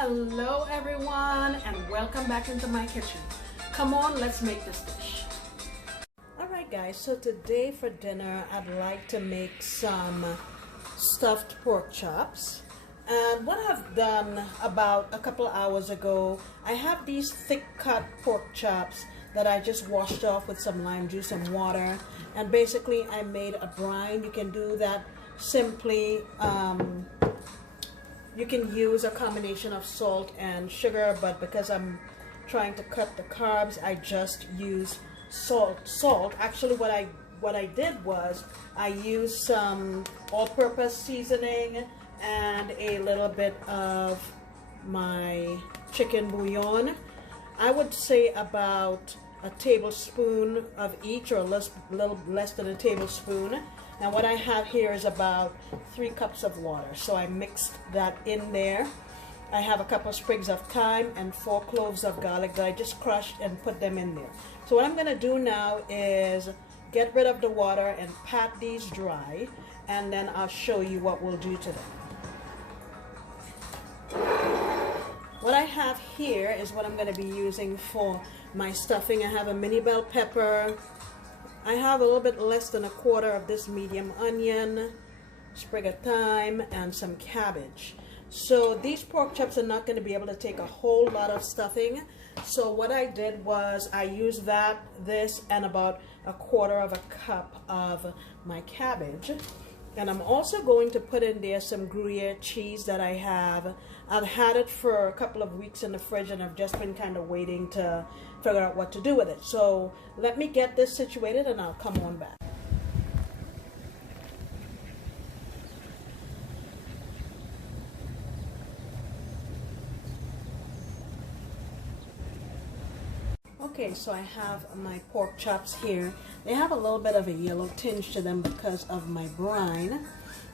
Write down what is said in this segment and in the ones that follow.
Hello everyone and welcome back into my kitchen. Come on, let's make this dish. Alright guys, so today for dinner I'd like to make some stuffed pork chops. And what I've done about a couple hours ago, I have these thick cut pork chops that I just washed off with some lime juice and water, and basically I made a brine. You can do that simply. You can use a combination of salt and sugar, but because I'm trying to cut the carbs, I just use salt. Actually, what I did was I used some all-purpose seasoning and a little bit of my chicken bouillon. I would say about a tablespoon of each, or a little less than a tablespoon. Now what I have here is about 3 cups of water, so I mixed that in there. I have a couple sprigs of thyme and 4 cloves of garlic that I just crushed and put them in there. So what I'm going to do now is get rid of the water and pat these dry, and then I'll show you what we'll do to them. What I have here is what I'm going to be using for my stuffing. I have a mini bell pepper. I have a little bit less than a quarter of this medium onion, sprig of thyme, and some cabbage. So these pork chops are not going to be able to take a whole lot of stuffing. So what I did was I used this, and about a quarter of a cup of my cabbage. And I'm also going to put in there some Gruyere cheese that I have. I've had it for a couple of weeks in the fridge, and I've just been kind of waiting to figure out what to do with it. So let me get this situated and I'll come on back. Okay, so I have my pork chops here. They have a little bit of a yellow tinge to them because of my brine.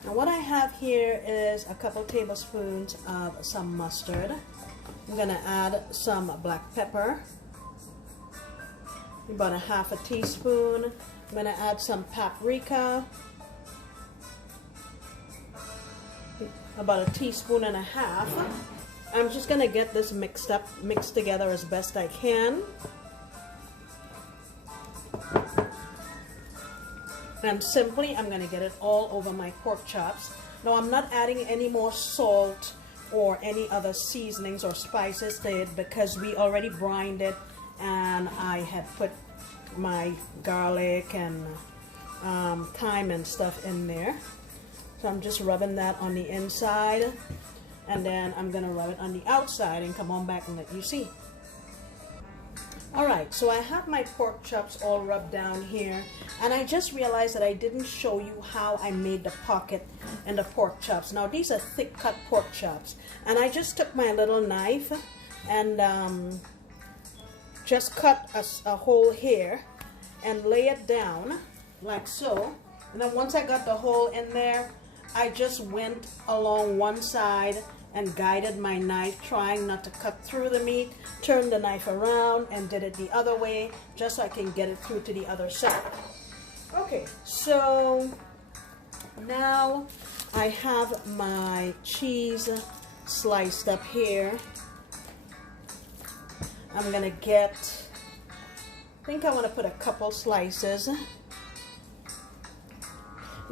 Now what I have here is a couple tablespoons of some mustard. I'm going to add some black pepper, about a half a teaspoon. I'm going to add some paprika, about a teaspoon and a half. I'm just going to get this mixed together as best I can. And simply I'm going to get it all over my pork chops. Now I'm not adding any more salt or any other seasonings or spices to it because we already brined it, and I had put my garlic and thyme and stuff in there. So I'm just rubbing that on the inside, and then I'm going to rub it on the outside and come on back and let you see. Alright, so I have my pork chops all rubbed down here, and I just realized that I didn't show you how I made the pocket in the pork chops. Now these are thick cut pork chops, and I just took my little knife and just cut a hole here and lay it down like so. And then once I got the hole in there, I just went along one side and guided my knife, trying not to cut through the meat, turned the knife around and did it the other way just so I can get it through to the other side. Okay, so now I have my cheese sliced up here. I'm gonna I think I want to put a couple slices.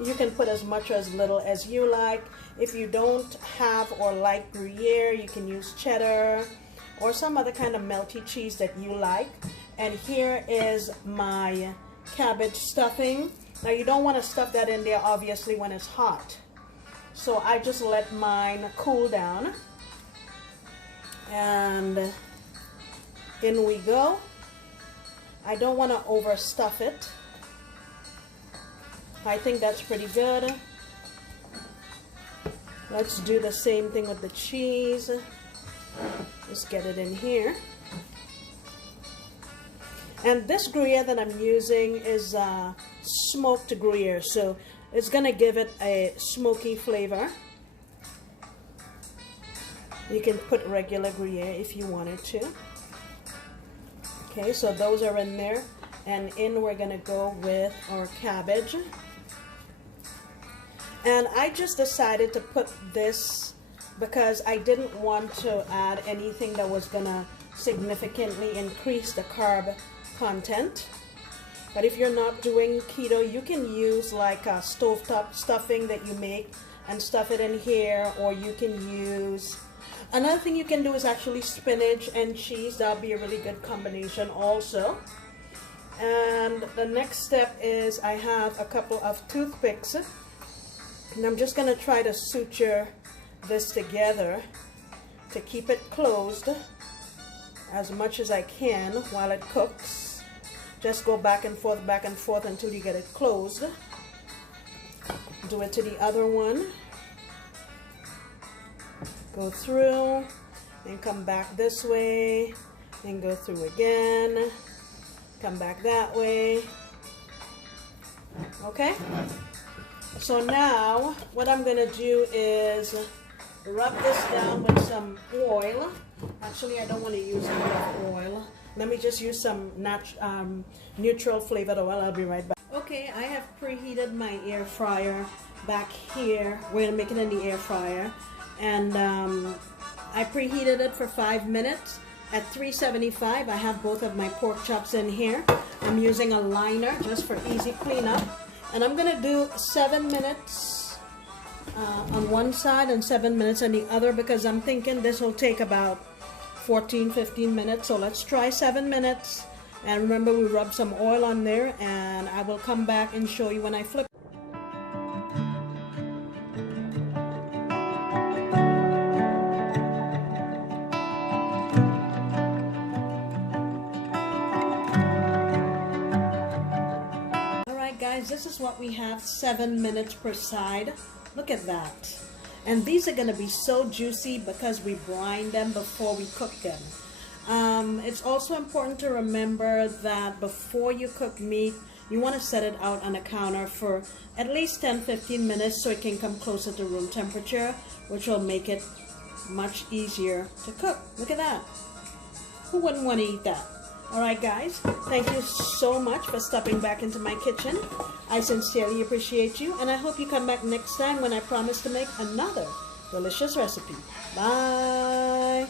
You can put as much or as little as you like. If you don't have or like Gruyere, you can use cheddar or some other kind of melty cheese that you like. And here is my cabbage stuffing. Now you don't want to stuff that in there obviously when it's hot. So I just let mine cool down. And in we go. I don't want to overstuff it. I think that's pretty good. Let's do the same thing with the cheese. Just get it in here. And this Gruyere that I'm using is smoked Gruyere, so it's going to give it a smoky flavor. You can put regular Gruyere if you wanted to. Okay, so those are in there. And in we're going to go with our cabbage. And I just decided to put this because I didn't want to add anything that was gonna significantly increase the carb content. But if you're not doing keto, you can use like a stovetop stuffing that you make and stuff it in here, or you can use, another thing you can do is actually spinach and cheese. That'll be a really good combination also. And the next step is I have a couple of toothpicks, and I'm just gonna try to suture this together to keep it closed as much as I can while it cooks. Just go back and forth until you get it closed. Do it to the other one. Go through and come back this way and go through again. Come back that way. Okay? So now what I'm gonna do is rub this down with some oil. Actually, I don't want to use a lot of oil. Let me just use some neutral flavored oil. I'll be right back. Okay, I have preheated my air fryer back here. We're gonna make it in the air fryer, and I preheated it for 5 minutes at 375. I have both of my pork chops in here. I'm using a liner just for easy cleanup, and I'm gonna do 7 minutes on one side and 7 minutes on the other, because I'm thinking this will take about 14-15 minutes. So let's try 7 minutes, and remember we rubbed some oil on there, and I will come back and show you when I flip. Alright guys, this is what we have, 7 minutes per side. Look at that. And these are going to be so juicy because we brine them before we cook them. It's also important to remember that before you cook meat, you want to set it out on the counter for at least 10-15 minutes so it can come closer to room temperature, which will make it much easier to cook. Look at that. Who wouldn't want to eat that? Alright guys, thank you so much for stopping back into my kitchen. I sincerely appreciate you, and I hope you come back next time when I promise to make another delicious recipe. Bye!